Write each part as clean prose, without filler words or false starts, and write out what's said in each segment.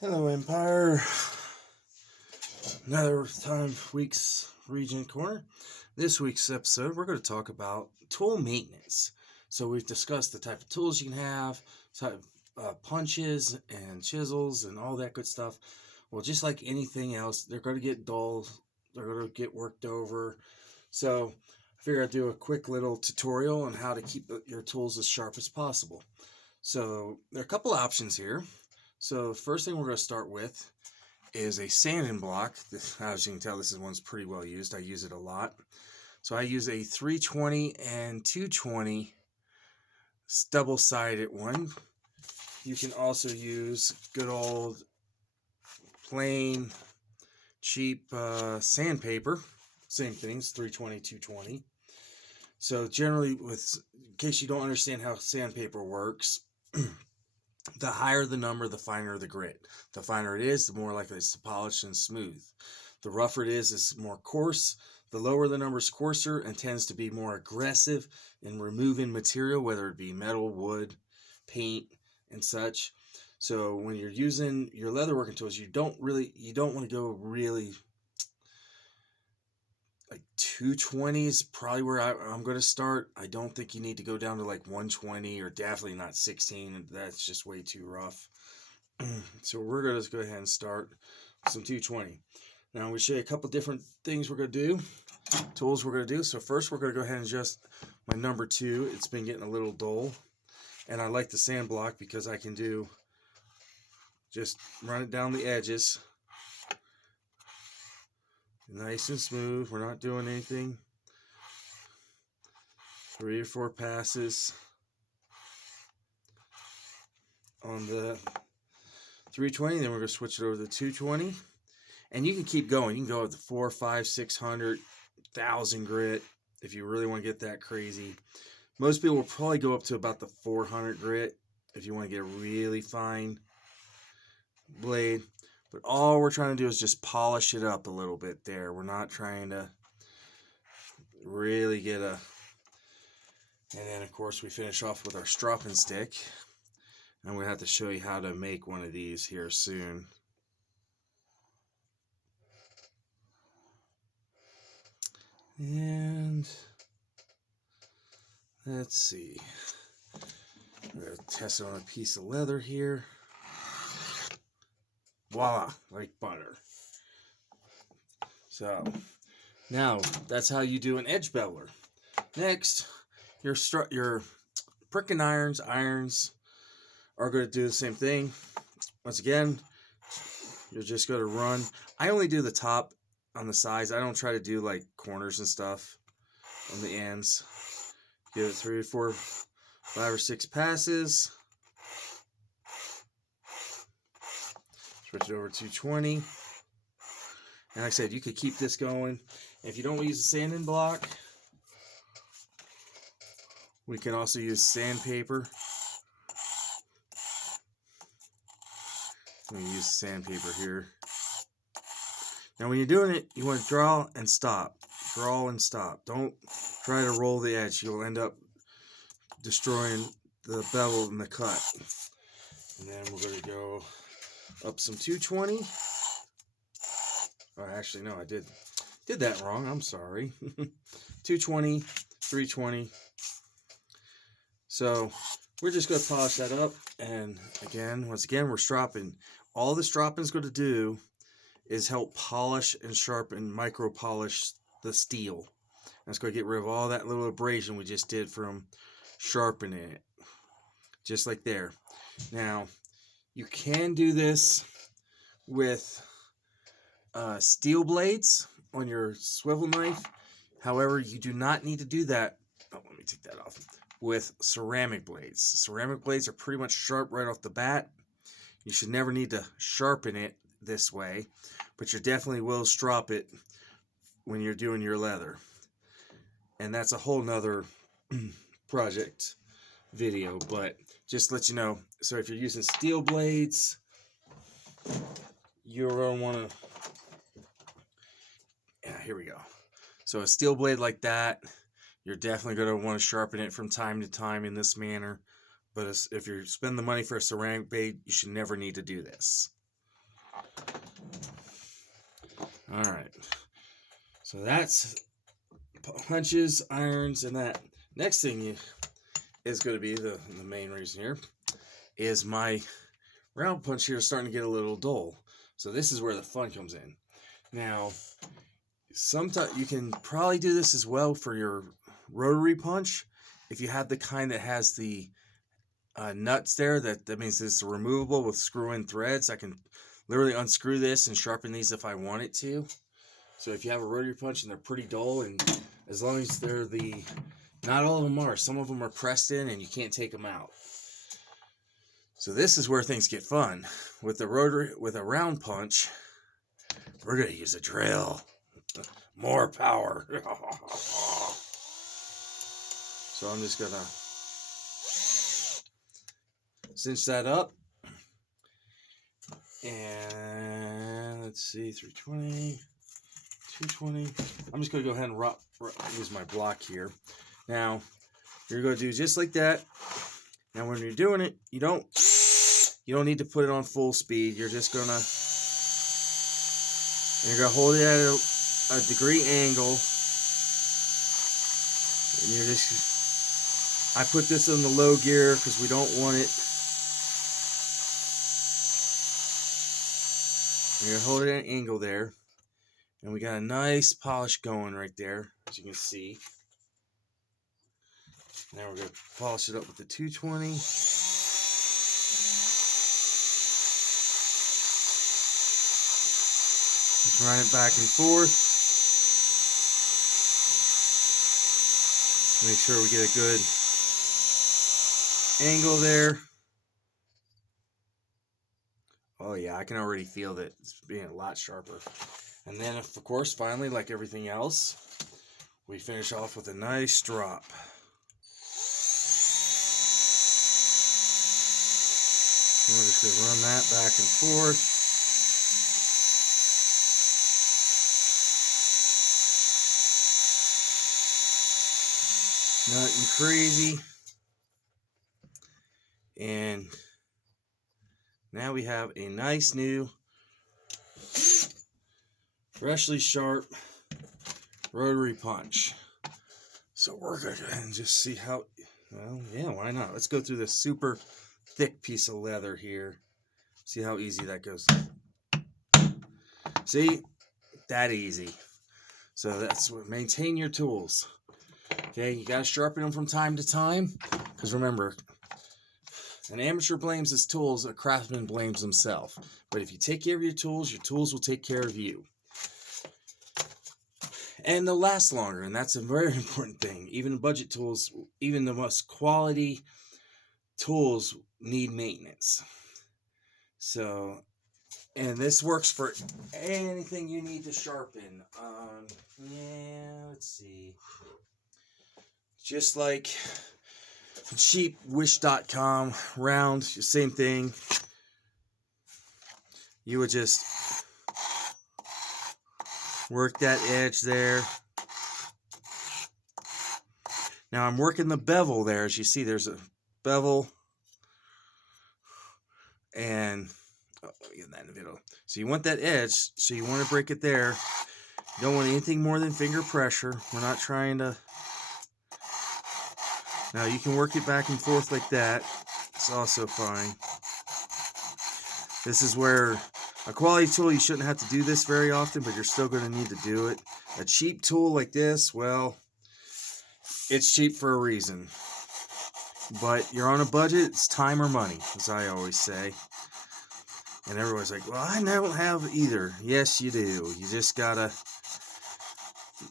Hello, Empire. Another time, week's Region Corner. This week's episode, we're going to talk about tool maintenance. So we've discussed the type of tools you can have, type punches and chisels and all that good stuff. Well, just like anything else, they're going to get dull. They're going to get worked over. So I figured I'd do a quick little tutorial on how to keep your tools as sharp as possible. So there are a couple options here. So first thing we're going to start with is a sanding block. As you can tell, this one's pretty well used. I use it a lot. So I use a 320 and 220 double-sided one. You can also use good old plain cheap sandpaper. Same things, 320, 220. So generally, in case you don't understand how sandpaper works, the higher the number, the finer the grit. The finer it is, the more likely it's to polish and smooth. The rougher it is more coarse. The lower the number is coarser and tends to be more aggressive in removing material, whether it be metal, wood, paint, and such. So when you're using your leatherworking tools, you don't want to go really like 220 is probably where I'm going to start. I don't think you need to go down to like 120 or definitely not 16. That's just way too rough. So we're going to go ahead and start with some 220. Now I'm going to show you a couple different things we're going to do, tools we're going to do. So first we're going to go ahead and adjust my number 2. It's been getting a little dull. And I like the sand block because I can just run it down the edges. Nice and smooth. We're not doing anything. 3 or 4 passes on the 320. Then we're going to switch it over to the 220. And you can keep going. You can go up to 4, 5, 600, 1,000 grit if you really want to get that crazy. Most people will probably go up to about the 400 grit if you want to get a really fine blade. But all we're trying to do is just polish it up a little bit there. We're not trying to really get a... And then, of course, we finish off with our stropping stick. And we have to show you how to make one of these here soon. And let's see. I'm going to test it on a piece of leather here. Voila, like butter. So now that's how you do an edge beveler. Next, your pricking irons are going to do the same thing. Once again, you're just going to run. I only do the top on the sides. I don't try to do like corners and stuff on the ends. Give it 3 or 4, 5 or 6 passes. Switch it over to 220. And like I said, you could keep this going. If you don't use a sanding block, we can also use sandpaper. I'm going to use sandpaper here. Now when you're doing it, you want to draw and stop. Draw and stop. Don't try to roll the edge. You'll end up destroying the bevel and the cut. And then we're going to go up some 220. Oh, actually, no, I did that wrong. I'm sorry. 220, 320. So we're just going to polish that up. And once again, we're stropping. All the stropping is going to do is help polish and sharpen, micro polish the steel. And it's going to get rid of all that little abrasion we just did from sharpening it. Just like there. Now, you can do this with steel blades on your swivel knife. However, you do not need to do that. Oh, let me take that off. With ceramic blades. Ceramic blades are pretty much sharp right off the bat. You should never need to sharpen it this way, but you definitely will strop it when you're doing your leather. And that's a whole nother project video, but just to let you know. So if you're using steel blades, you're going to want to... Yeah, here we go. So a steel blade like that, you're definitely going to want to sharpen it from time to time in this manner. But if you're spending the money for a ceramic blade, you should never need to do this. All right. So that's punches, irons, and that. Next thing is going to be the main reason here is my round punch here is starting to get a little dull. So this is where the fun comes in. Now, sometimes you can probably do this as well for your rotary punch. If you have the kind that has the nuts there, that means it's removable with screw-in threads. I can literally unscrew this and sharpen these if I wanted to. So if you have a rotary punch and they're pretty dull, and as long as they're not all of them are, some of them are pressed in and you can't take them out. So this is where things get fun. With a round punch, we're going to use a drill. More power. So I'm just going to cinch that up. And let's see, 320, 220. I'm just going to go ahead and use my block here. Now, you're going to do just like that. Now, when you're doing it, you don't need to put it on full speed. You're just going to hold it at a degree angle. And you're just, I put this in the low gear because we don't want it. You're going to hold it at an angle there. And we got a nice polish going right there, as you can see. Now we're going to polish it up with the 220. Just run it back and forth. Make sure we get a good angle there. Oh yeah, I can already feel that it's being a lot sharper. And then, of course, finally, like everything else, we finish off with a nice drop. And we're just going to run that back and forth. Nothing crazy. And now we have a nice new, freshly sharp rotary punch. So we're going to just see how, well, yeah, why not? Let's go through this super thick piece of leather here. See how easy that goes. See? That easy. So that's what, maintain your tools. Okay, you got to sharpen them from time to time. Because remember, an amateur blames his tools, a craftsman blames himself. But if you take care of your tools will take care of you. And they'll last longer, and that's a very important thing. Even budget tools, even the most quality tools need maintenance. So, and this works for anything you need to sharpen. Yeah, let's see. Just like cheap wish.com round, same thing. You would just work that edge there. Now I'm working the bevel there. As you see, there's a bevel. And get that in the video. So you want that edge, so you want to break it there. You don't want anything more than finger pressure. We're not trying to. Now you can work it back and forth like that. It's also fine. This is where a quality tool, you shouldn't have to do this very often, but you're still going to need to do it. A cheap tool like this, well, it's cheap for a reason. But you're on a budget, it's time or money, as I always say. And everyone's like, well, I don't have either. Yes, you do. You just gotta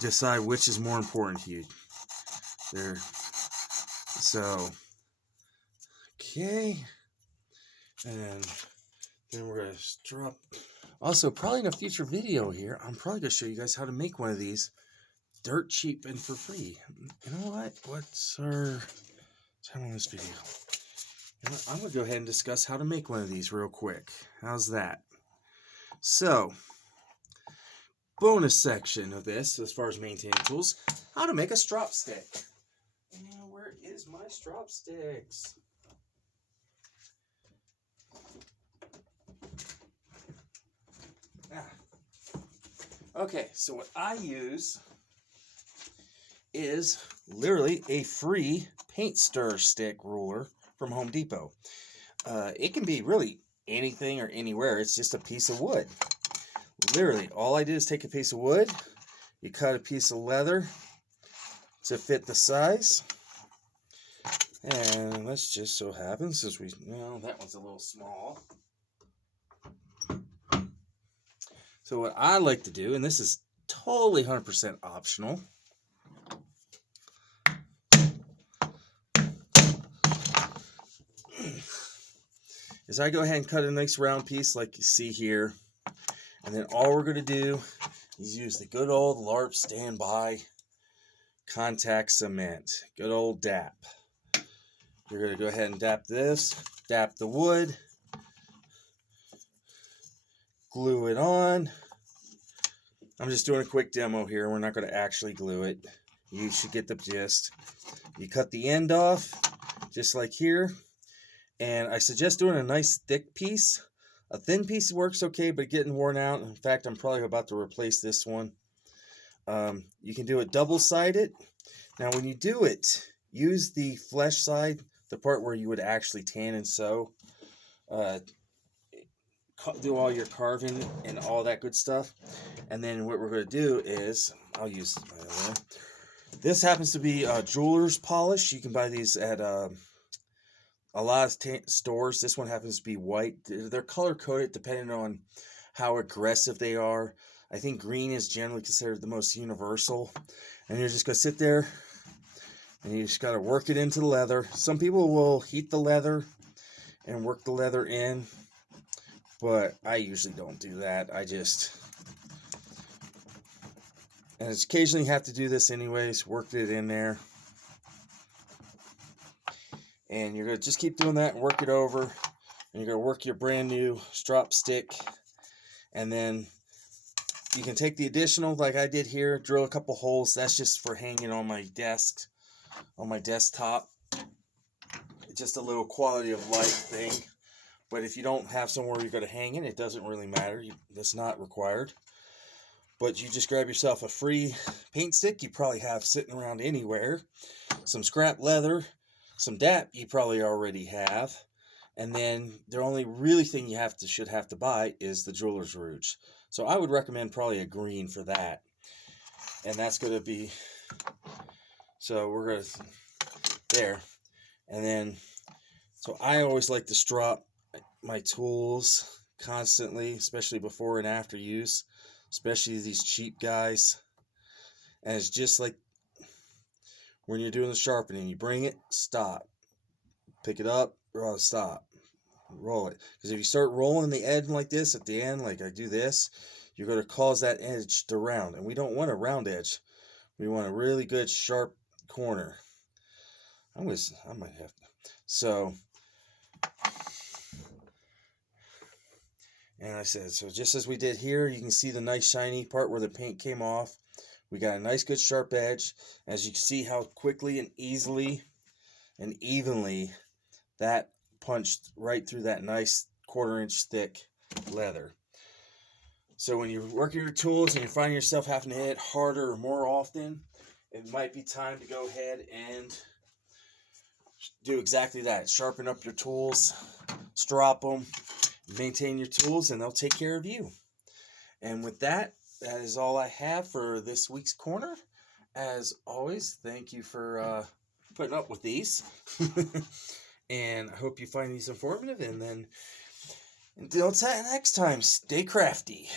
decide which is more important to you. There. So, okay. And then we're gonna drop. Also, probably in a future video here, I'm probably gonna show you guys how to make one of these dirt cheap and for free. You know what? What's our time on this video? You know what? I'm gonna go ahead and discuss how to make one of these real quick. How's that? So, bonus section of this, as far as maintaining tools, how to make a strop stick. And where is my strop sticks? Okay, so what I use is literally a free paint stir stick ruler from Home Depot. It can be really anything or anywhere. It's just a piece of wood. Literally, all I did is take a piece of wood, you cut a piece of leather to fit the size, and let's just so happen, since that one's a little small. So what I like to do, and this is totally 100% optional, is I go ahead and cut a nice round piece like you see here. And then all we're going to do is use the good old LARP Standby contact cement. Good old DAP. You're going to go ahead and DAP this, DAP the wood, glue it on. I'm just doing a quick demo here. We're not going to actually glue it. You should get the gist. You cut the end off, just like here. And I suggest doing a nice thick piece. A thin piece works okay, but getting worn out. In fact, I'm probably about to replace this one. You can do it double-sided. Now, when you do it, use the flesh side, the part where you would actually tan and sew. Do all your carving and all that good stuff. And then what we're going to do is, I'll use this happens to be jeweler's polish. You can buy these at a lot of stores. This one happens to be white. They're color coded depending on how aggressive they are. I think green is generally considered the most universal. And you're just going to sit there and you just got to work it into the leather. Some people will heat the leather and work the leather in, but I usually don't do that. And occasionally have to do this anyways, work it in there. And you're going to just keep doing that and work it over. And you're going to work your brand new strop stick. And then you can take the additional, like I did here, drill a couple holes. That's just for hanging on my desk, on my desktop. It's just a little quality of life thing. But if you don't have somewhere you're going to hang it, it doesn't really matter. That's not required. But you just grab yourself a free paint stick you probably have sitting around anywhere. Some scrap leather. Some DAP you probably already have. And then the only really thing you should have to buy is the Jeweler's Rouge. So I would recommend probably a green for that. And that's going to be, so we're going to, there. And then, so I always like to strop my tools constantly, especially before and after use, especially these cheap guys. And it's just like when you're doing the sharpening, you bring it, stop, pick it up, stop, roll it. Because if you start rolling the edge like this at the end, like I do this, you're going to cause that edge to round. And we don't want a round edge. We want a really good sharp corner. I might have to. So, and I said, so just as we did here, you can see the nice shiny part where the paint came off. We got a nice good sharp edge. As you can see how quickly and easily and evenly that punched right through that nice 1/4 inch thick leather. So when you're working your tools and you find yourself having to hit harder or more often, it might be time to go ahead and do exactly that. Sharpen up your tools, strop them, maintain your tools, and they'll take care of you. And with that, that is all I have for this week's corner. As always, thank you for putting up with these. And I hope you find these informative. And then until next time, stay crafty.